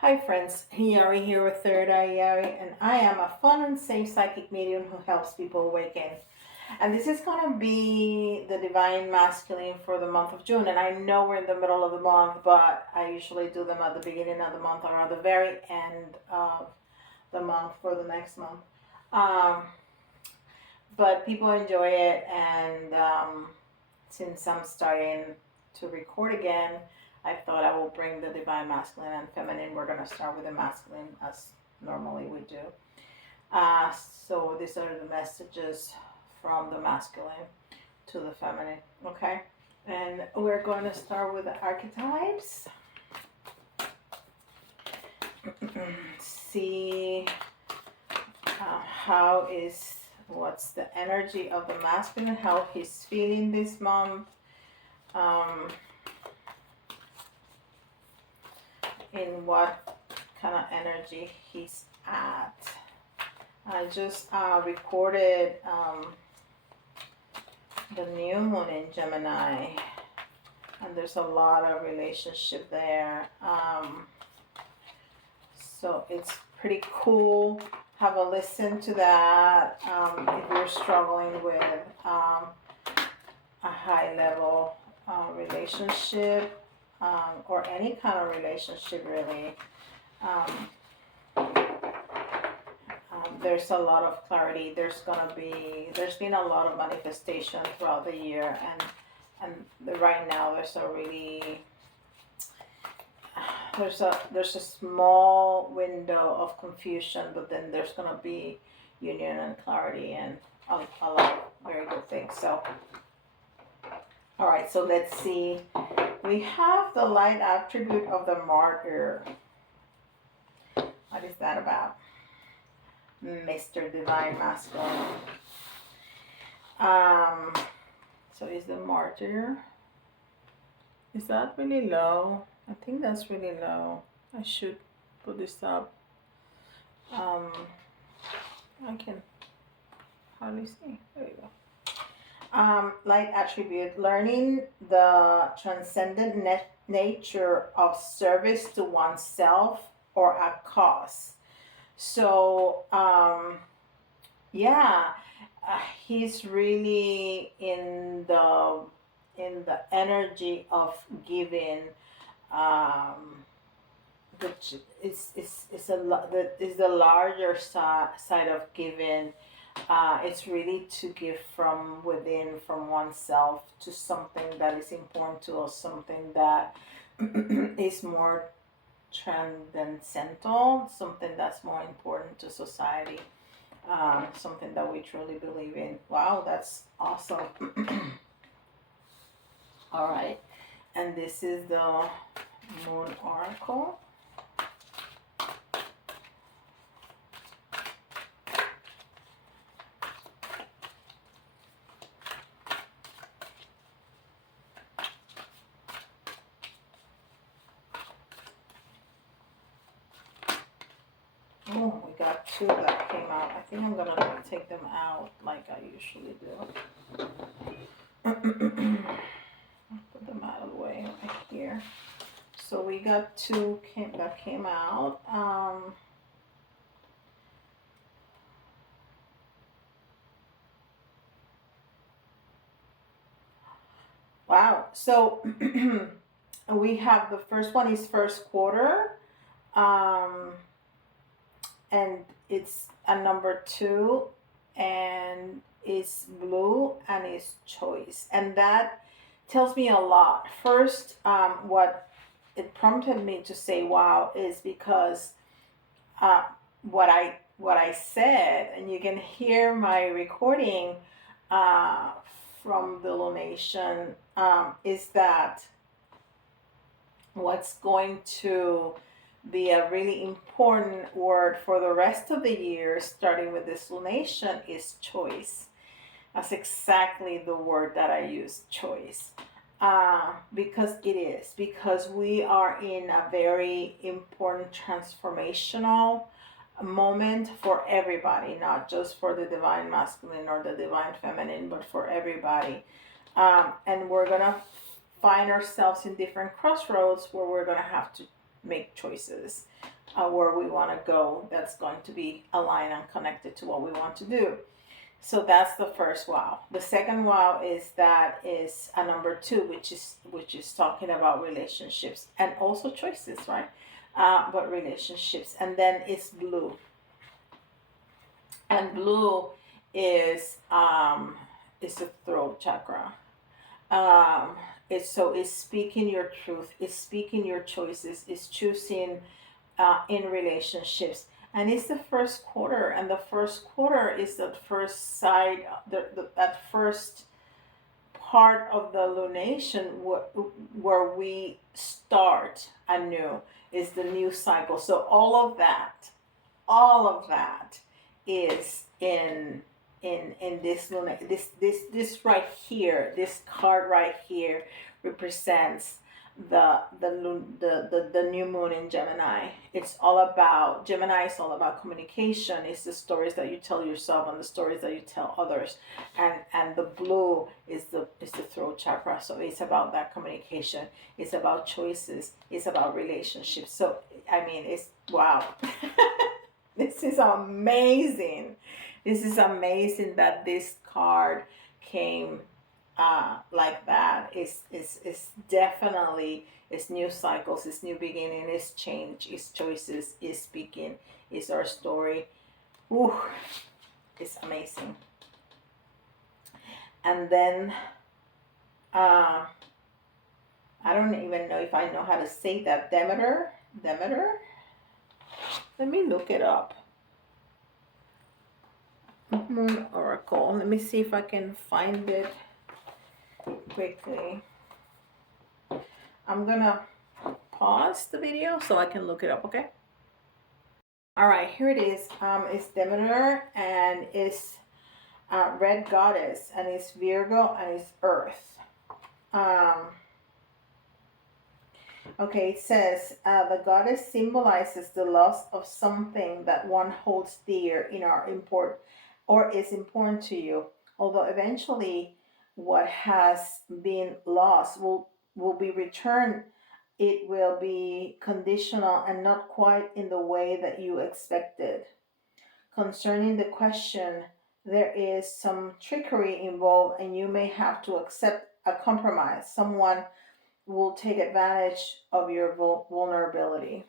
Hi friends, Yari here with Third Eye Yari, and I am a fun and safe psychic medium who helps people awaken. And this is going to be the Divine Masculine for the month of June. And I know we're in the middle of the month, but I usually do them at the beginning of the month or at the very end of the month for the next month. Um, but people enjoy it, and since I'm starting to record again, I thought I will bring the divine masculine and feminine. We're going to start with the masculine as normally we do. So these are the messages from the masculine to the feminine, okay? And we're going to start with the archetypes. See what's the energy of the masculine, how he's feeling this month. In what kind of energy he's at. I just recorded the new moon in Gemini, and there's a lot of relationship there. So it's pretty cool. Have a listen to that if you're struggling with a high level relationship or any kind of relationship really. There's a lot of clarity. There's been a lot of manifestation throughout the year, and right now there's a small window of confusion, but then there's gonna be union and clarity and a lot of very good things. So all right, so let's see. We have the light attribute of the martyr. What is that about? Mr. Divine Masculine. So is the martyr, is that really low? I think that's really low. I should put this up. I can hardly see. There you go. Light attribute, learning the transcendent nature of service to oneself or a cause. So yeah, he's really in the energy of giving, which is the larger side of giving. It's really to give from within, from oneself, to something that is important to us, something that is more transcendental, something that's more important to society, something that we truly believe in. Wow, that's awesome. All right, and this is the Moon Oracle. Oh, we got two that came out. I think I'm gonna take them out like I usually do. Put them out of the way right here. So we got two that came out. Wow. So we have the first one is first quarter. And it's a number 2, and it's blue, and it's choice, and that tells me a lot. First, what it prompted me to say wow is because what I said, and you can hear my recording from the lunation, is that what's going to be a really important word for the rest of the year, starting with this lunation, is choice. That's exactly the word that I use, choice. Because it is, because we are in a very important transformational moment for everybody, not just for the divine masculine or the divine feminine, but for everybody. And we're gonna find ourselves in different crossroads where we're gonna have to make choices where we want to go that's going to be aligned and connected to what we want to do. So that's the first wow. The second wow is that is a number two, which is talking about relationships and also choices, right? But relationships, and then it's blue, and blue is the throat chakra. Um, it's speaking your truth, it's speaking your choices, it's choosing in relationships, and it's the first quarter, and the first quarter is the first side, that first part of the lunation where we start anew, is the new cycle. So all of that is in this luna. This right here, this card right here represents the new moon in Gemini. It's all about Gemini. Is all about communication. It's the stories that you tell yourself and the stories that you tell others. And the blue is the throat chakra. So it's about that communication. It's about choices. It's about relationships. So I mean, it's wow. This is amazing. This is amazing that this card came like that. It's definitely, it's new cycles, it's new beginning, it's change, it's choices, it's speaking, it's our story. Ooh, it's amazing. And then I don't even know if I know how to say that. Demeter. Let me look it up. Moon Oracle. Let me see if I can find it quickly. I'm gonna pause the video so I can look it up, okay? All right, here it is. It's Demeter, and it's Red Goddess, and it's Virgo, and it's Earth. Okay, it says the goddess symbolizes the loss of something that one holds dear in our import or is important to you. Although eventually what has been lost will be returned, it will be conditional and not quite in the way that you expected. Concerning the question, there is some trickery involved, and you may have to accept a compromise. Someone will take advantage of your vulnerability.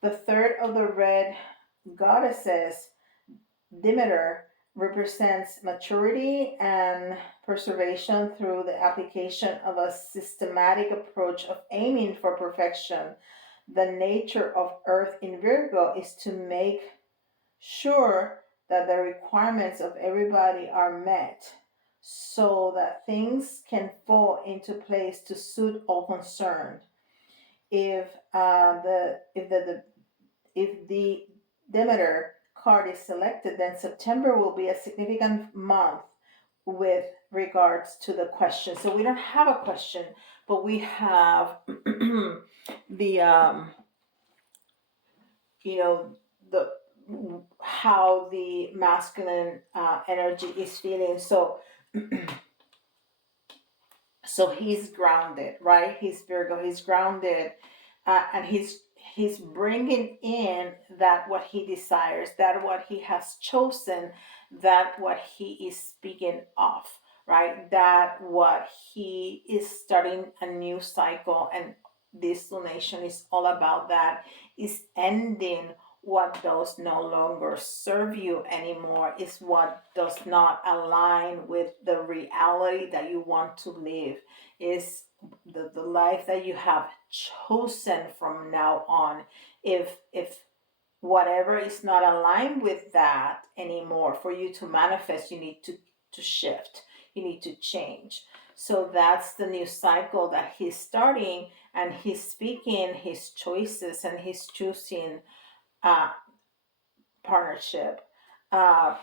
The third of the red goddesses, Demeter, represents maturity and preservation through the application of a systematic approach of aiming for perfection. The nature of Earth in Virgo is to make sure that the requirements of everybody are met so that things can fall into place to suit all concerned. If the Demeter card is selected, then September will be a significant month with regards to the question. So we don't have a question, but we have the the how the masculine energy is feeling. So so he's grounded, right? He's Virgo, he's grounded, and he's bringing in that what he desires, that what he has chosen, that what he is speaking of, right? That what he is starting a new cycle, and this lunation is all about that, is ending what does no longer serve you anymore, is what does not align with the reality that you want to live, is the life that you have chosen from now on. If whatever is not aligned with that anymore, for you to manifest, you need to shift, you need to change. So that's the new cycle that he's starting, and he's speaking his choices, and he's choosing uh, partnership. Uh,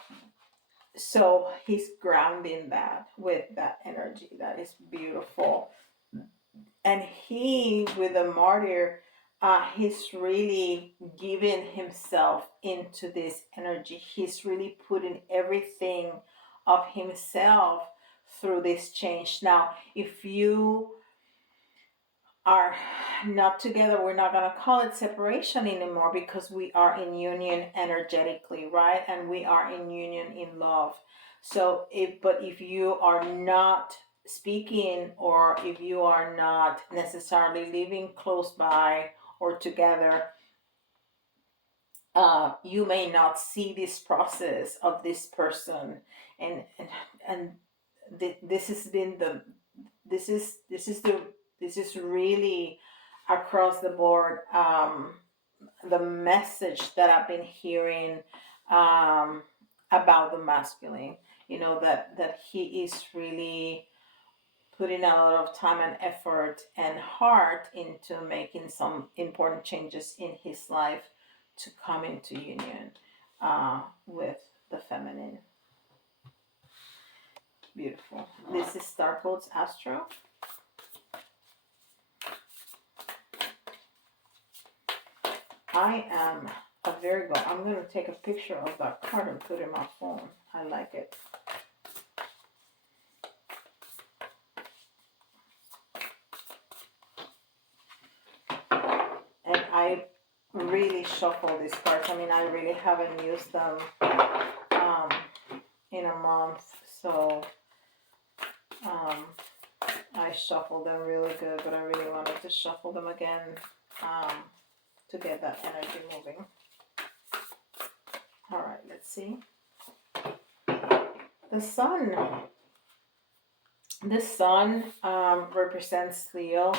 so he's grounding that with that energy. That is beautiful. And he, with the martyr, he's really giving himself into this energy. He's really putting everything of himself through this change. Now, if you are not together, we're not going to call it separation anymore, because we are in union energetically, right? And we are in union in love. So if you are not speaking, or if you are not necessarily living close by or together, you may not see this process of this person. And this has been the this is really across the board, the message that I've been hearing, um, about the masculine. That he is really putting a lot of time and effort and heart into making some important changes in his life to come into union, with the feminine. Beautiful. This is Starcode's Astro. I am a Virgo. I'm going to take a picture of that card and put it in my phone. I like it. And I really shuffle these cards. I mean, I really haven't used them, in a month. So I shuffled them really good, but I really wanted to shuffle them again, to get that energy moving. All right, let's see. The sun. The sun represents Leo,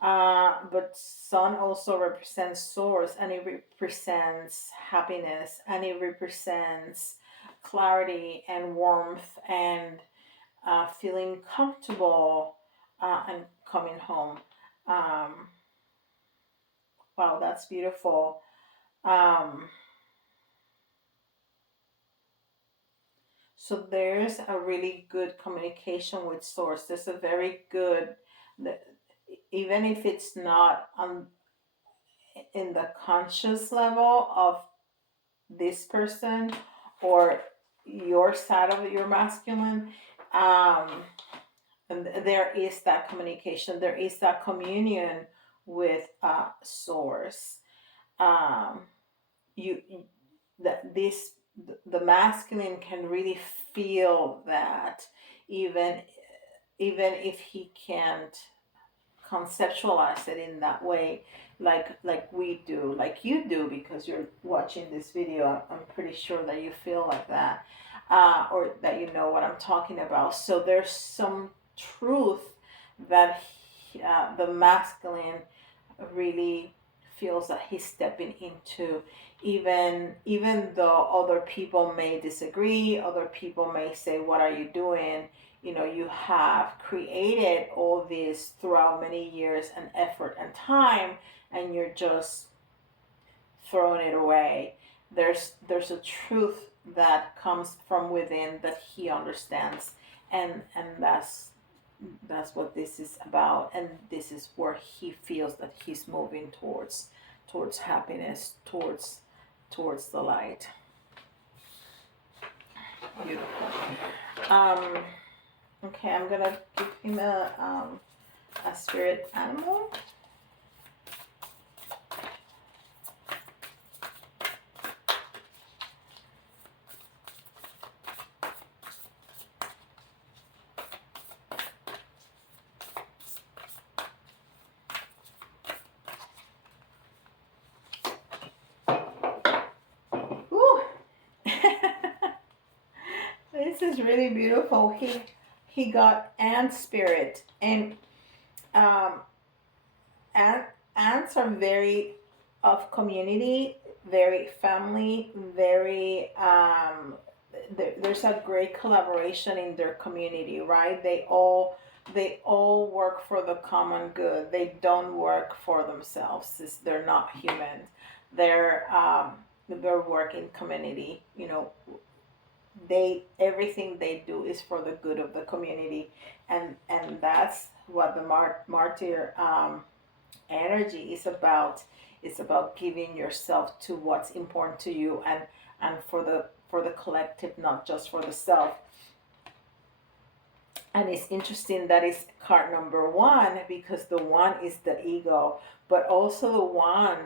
but sun also represents source, and it represents happiness, and it represents clarity and warmth, and feeling comfortable, and coming home. Um, wow, that's beautiful. Um, so there's a really good communication with source. There's a very good, even if it's not on in the conscious level of this person, or your side of your masculine, um, and there is that communication, there is that communion with, source. um, you that this the masculine can really feel that, even if he can't conceptualize it in that way, like we do, like you do, because you're watching this video. I'm pretty sure that you feel like that, or that you know what I'm talking about. So there's some truth that the masculine really feels that he's stepping into, even though other people may disagree, other people may say, what are you doing? You have created all this throughout many years and effort and time, and you're just throwing it away. There's a truth that comes from within that he understands, and that's what this is about, and this is where he feels that he's moving towards happiness, towards the light. Beautiful. Okay, I'm gonna give him a spirit animal. Ooh. This is really beautiful. He got ant spirit, and um, ants are very of community, very family, very there's a great collaboration in their community, right? They all work for the common good. They don't work for themselves. They're not human. They're working community. Everything they do is for the good of the community, and that's what the martyr, energy is about. It's about giving yourself to what's important to you, and for the collective, not just for the self. And it's interesting that it's card number one because the one is the ego, but also the one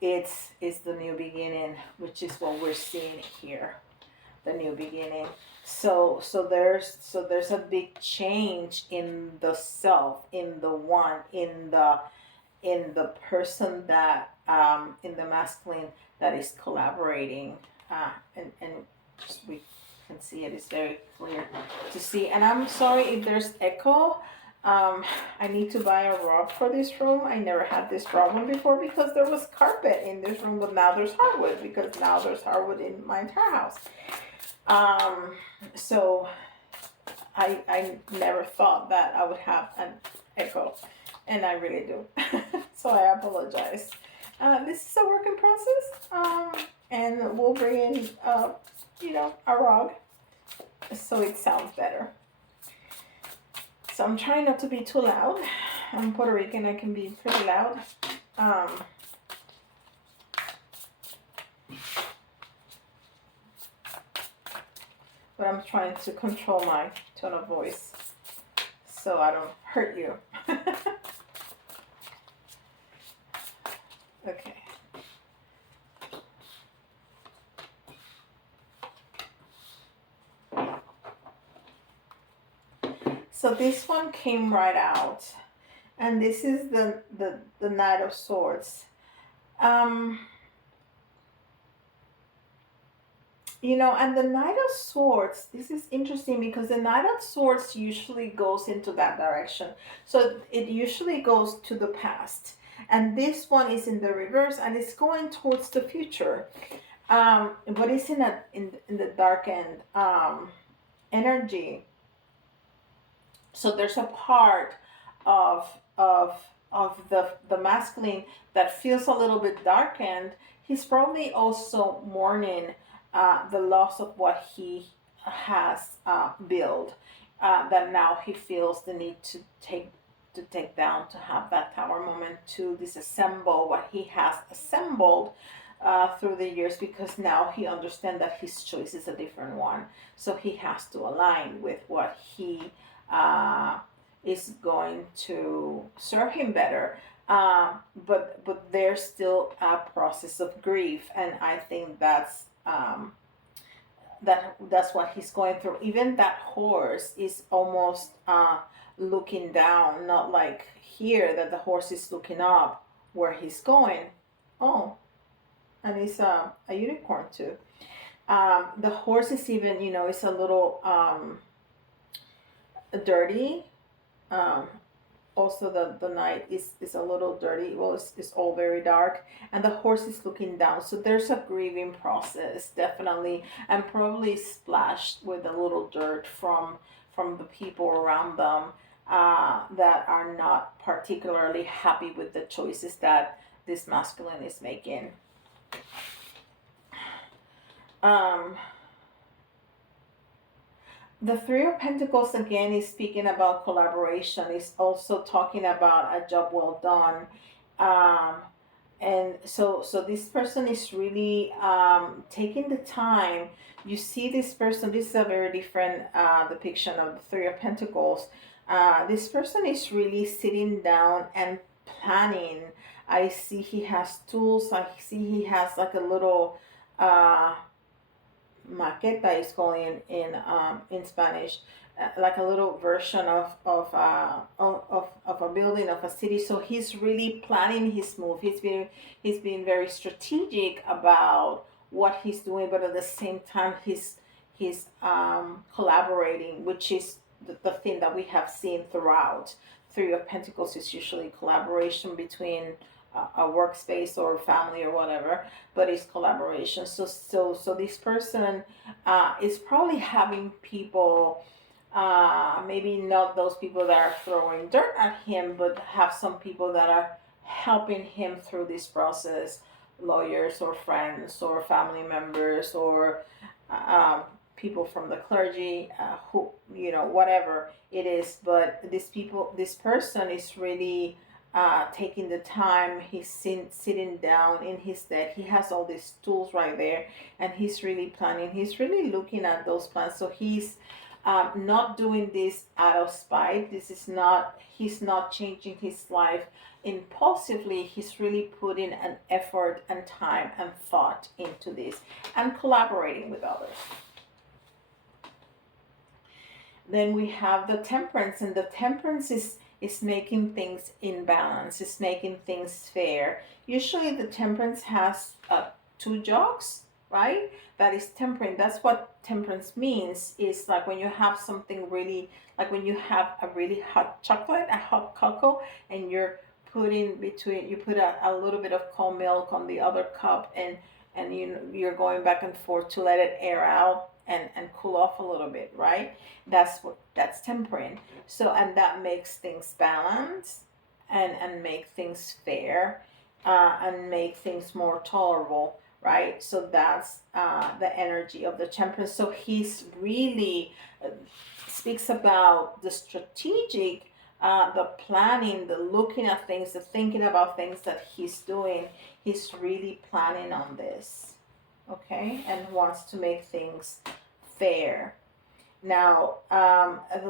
it's is the new beginning, which is what we're seeing here, the new beginning. So there's a big change in the self, in the one, in the person that in the masculine that is collaborating, and just we can see it is very clear to see. And I'm sorry if there's echo. I need to buy a rug for this room. I never had this problem before because there was carpet in this room, but now there's hardwood because now there's hardwood in my entire house. So I never thought that I would have an echo, and I really do. So I apologize. This is a work in process, and we'll bring in, a rug so it sounds better. So I'm trying not to be too loud. I'm Puerto Rican, I can be pretty loud. But I'm trying to control my tone of voice so I don't hurt you. Okay. So this one came right out, and this is the Knight of Swords. Um, and the Knight of Swords, this is interesting because the Knight of Swords usually goes into that direction. So it usually goes to the past. And this one is in the reverse and it's going towards the future. But it's in the darkened energy. So there's a part of the masculine that feels a little bit darkened. He's probably also mourning the loss of what he has built. That now he feels the need to take down, to have that tower moment, to disassemble what he has assembled through the years, because now he understands that his choice is a different one. So he has to align with what he is going to serve him better. But there's still a process of grief, and I think that's what he's going through. Even that horse is almost looking down, not like here that the horse is looking up where he's going. Oh, and it's a unicorn too. The horse is even, it's a little dirty. Um, Also, the night is a little dirty. Well, it's all very dark, and the horse is looking down. So there's a grieving process, definitely, and probably splashed with a little dirt from the people around them that are not particularly happy with the choices that this masculine is making. Um, the Three of Pentacles again is speaking about collaboration. It's also talking about a job well done. Um, and so this person is really taking the time. You see this person, this is a very different depiction of the Three of Pentacles. This person is really sitting down and planning. I see he has tools. I see he has like a little maqueta is called in Spanish, like a little version of a building, of a city. So he's really planning his move. He's been very strategic about what he's doing, but at the same time he's collaborating, which is the thing that we have seen throughout. Three of Pentacles is usually collaboration between a workspace or family or whatever, but it's collaboration. So this person is probably having people, maybe not those people that are throwing dirt at him, but have some people that are helping him through this process, lawyers or friends or family members or people from the clergy, who, whatever it is. But this person is really taking the time. He's sitting down in his deck. He has all these tools right there, and he's really planning. He's really looking at those plans. So he's not doing this out of spite. This is not, he's not changing his life impulsively. He's really putting an effort and time and thought into this and collaborating with others. Then we have the temperance, and the temperance is making things in balance, is making things fair. Usually the temperance has two jugs, right? That is tempering. That's what temperance means, is like when you have something really, like when you have a really hot chocolate, a hot cocoa, and you're putting between, you put a little bit of cold milk on the other cup, and you're going back and forth to let it air out and cool off a little bit, right? That's tempering. So, and that makes things balanced, and make things fair, and make things more tolerable, right? So that's the energy of the temperance. So he's really speaks about the strategic, the planning, the looking at things, the thinking about things that he's doing. He's really planning on this, okay, and wants to make things fair. Now,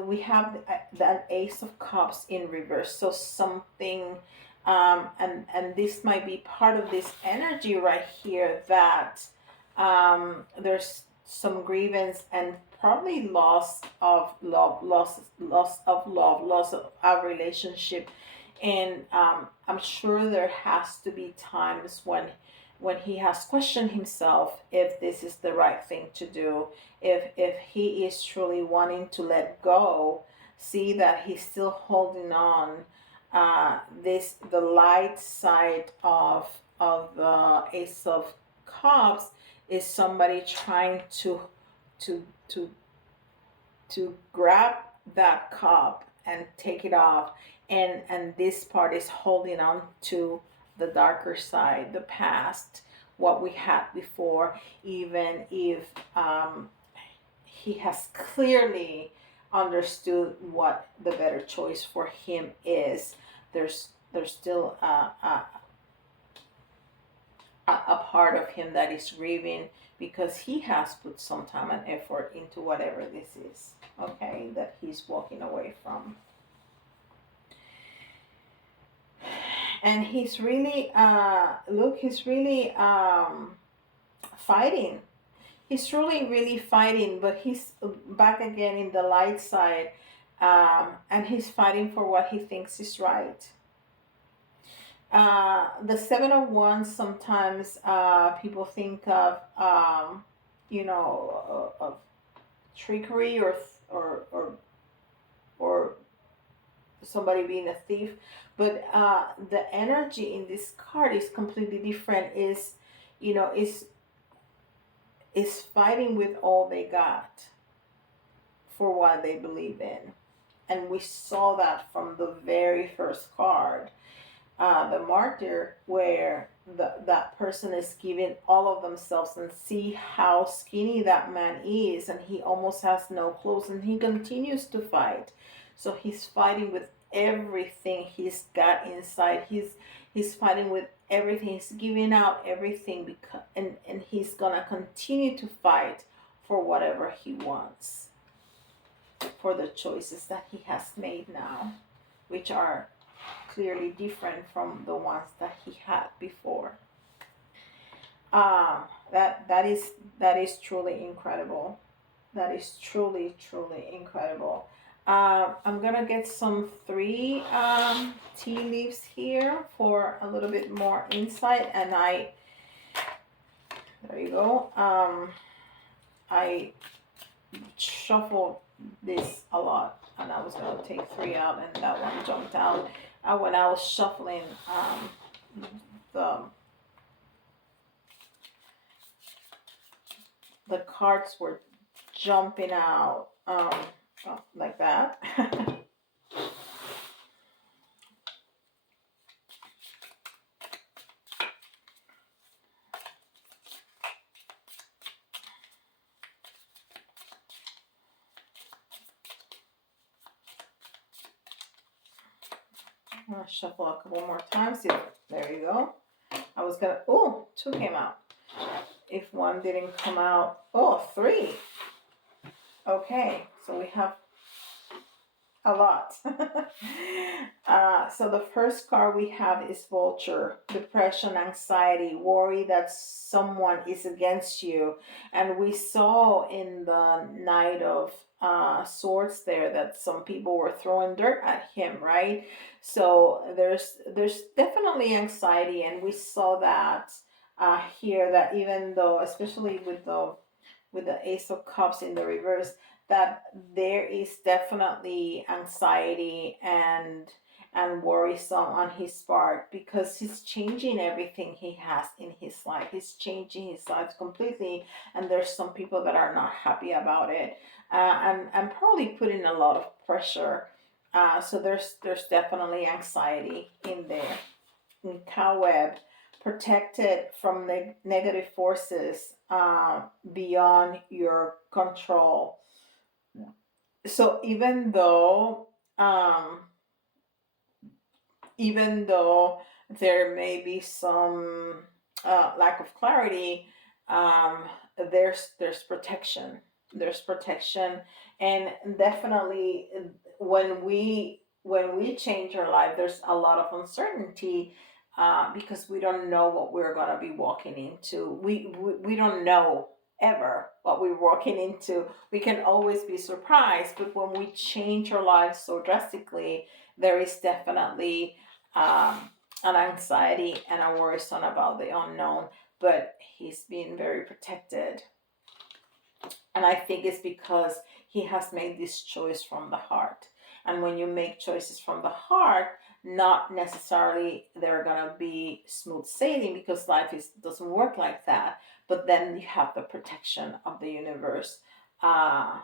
we have the Ace of Cups in reverse. So something, and this might be part of this energy right here, that there's some grievance and probably loss of love, loss of love, loss of our relationship. And I'm sure there has to be times when he has questioned himself if this is the right thing to do, if he is truly wanting to let go, see that he's still holding on. This, the light side of the Ace of Cups, is somebody trying to to to grab that cup and take it off, and this part is holding on to the darker side, the past, what we had before, even if he has clearly understood what the better choice for him is. There's still a part of him that is grieving, because he has put some time and effort into whatever this is, okay, that he's walking away from. And he's really, look, he's really fighting. He's truly really fighting, but he's back again in the light side, and he's fighting for what he thinks is right. The Seven of Wands, sometimes people think of, of trickery, or somebody being a thief, but the energy in this card is completely different. Is fighting with all they got for what they believe in, and we saw that from the very first card, the Martyr, where that person is giving all of themselves, and see how skinny that man is, and he almost has no clothes, and he continues to fight. So he's fighting with everything he's got inside. He's fighting with everything. He's giving out everything, because and he's gonna continue to fight for whatever he wants, for the choices that he has made now, which are clearly different from the ones that he had before. That is truly incredible. That is truly incredible. I'm gonna get some 3 tea leaves here for a little bit more insight, and there you go. I shuffled this a lot, and I was gonna take 3 out, and that one jumped out. When I was shuffling, the cards were jumping out, like that. I'm gonna shuffle a couple more times. There you go. I was gonna, oh, 2 came out. If one didn't come out, oh, 3. Okay, So we have a lot. So the first card we have is vulture, depression, anxiety, worry that someone is against you. And we saw in the Knight of Swords there that some people were throwing dirt at him, right? So there's definitely anxiety, and we saw that here, that even though, especially with the Ace of Cups in the reverse, that there is definitely anxiety and worrisome on his part, because he's changing everything he has in his life. He's changing his life completely, and there's some people that are not happy about it, and probably putting a lot of pressure. So there's definitely anxiety in there. In Cobweb, protected from negative forces beyond your control. So even though there may be some lack of clarity, there's protection. There's protection, and definitely when we change our life, there's a lot of uncertainty, because we don't know what we're gonna be walking into. We don't know ever what we're walking into. We can always be surprised, but when we change our lives so drastically, there is definitely an anxiety and a worrisome about the unknown. But he's being very protected, and I think it's because he has made this choice from the heart. And when you make choices from the heart, not necessarily they're gonna be smooth sailing, because life is doesn't work like that. But then you have the protection of the universe, uh,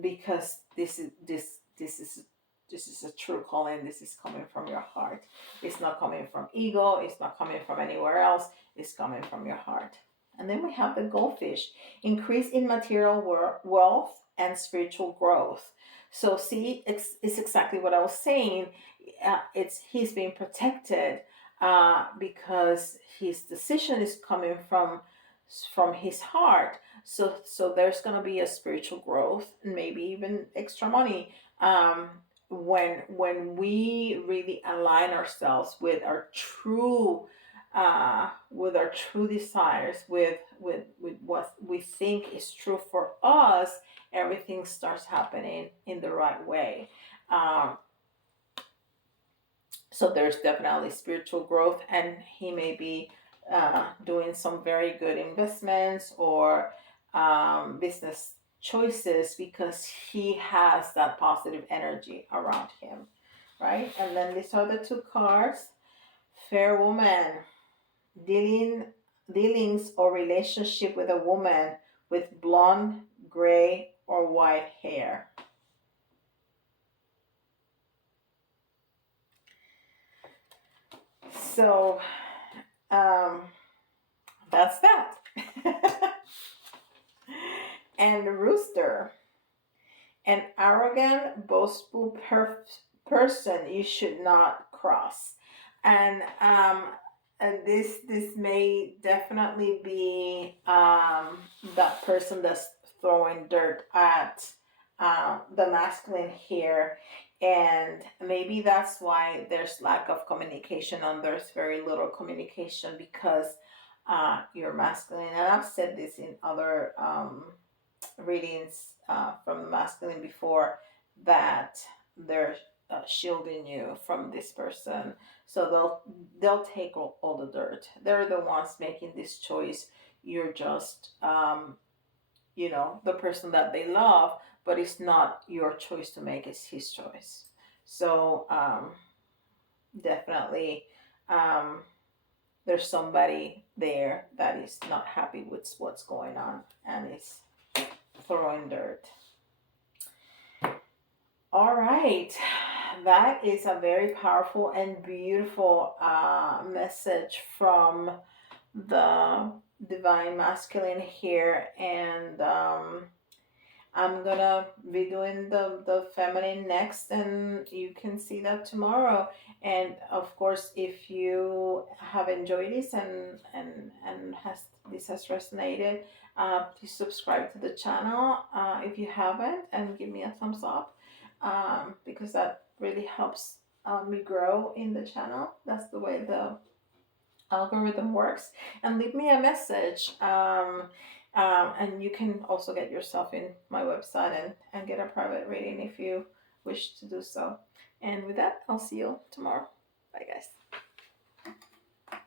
because this is a true calling. This is coming from your heart. It's not coming from ego. It's not coming from anywhere else. It's coming from your heart. And then we have the goldfish, increase in material wealth and spiritual growth. So see, it's exactly what I was saying. It's he's being protected, because his decision is coming from his heart. So there's gonna be a spiritual growth, and maybe even extra money. When we really align ourselves with our true desires, with what we think is true for us, everything starts happening in the right way. Um, so there's definitely spiritual growth, and he may be doing some very good investments or business choices, because he has that positive energy around him, right? And then these are the two cards. Fair woman, dealing dealings or relationship with a woman with blonde, gray, or white hair. So um, that's that. And rooster, an arrogant, boastful person you should not cross. And this may definitely be that person that's throwing dirt at the masculine here, and maybe that's why there's lack of communication, and there's very little communication, because you're masculine. And I've said this in other readings from the masculine before, that they're shielding you from this person, so they'll take all the dirt. They're the ones making this choice. You're just the person that they love, but it's not your choice to make, it's his choice. So definitely, um, there's somebody there that is not happy with what's going on, and is throwing dirt. All right. That is a very powerful and beautiful message from the divine masculine here. And I'm gonna be doing the feminine next, and you can see that tomorrow. And of course, if you have enjoyed this, and has resonated, Please subscribe to the channel if you haven't, and give me a thumbs up, because that really helps me grow in the channel. That's the way the algorithm works. And leave me a message, and you can also get yourself in my website and get a private reading if you wish to do so. And with that, I'll see you tomorrow. Bye, guys.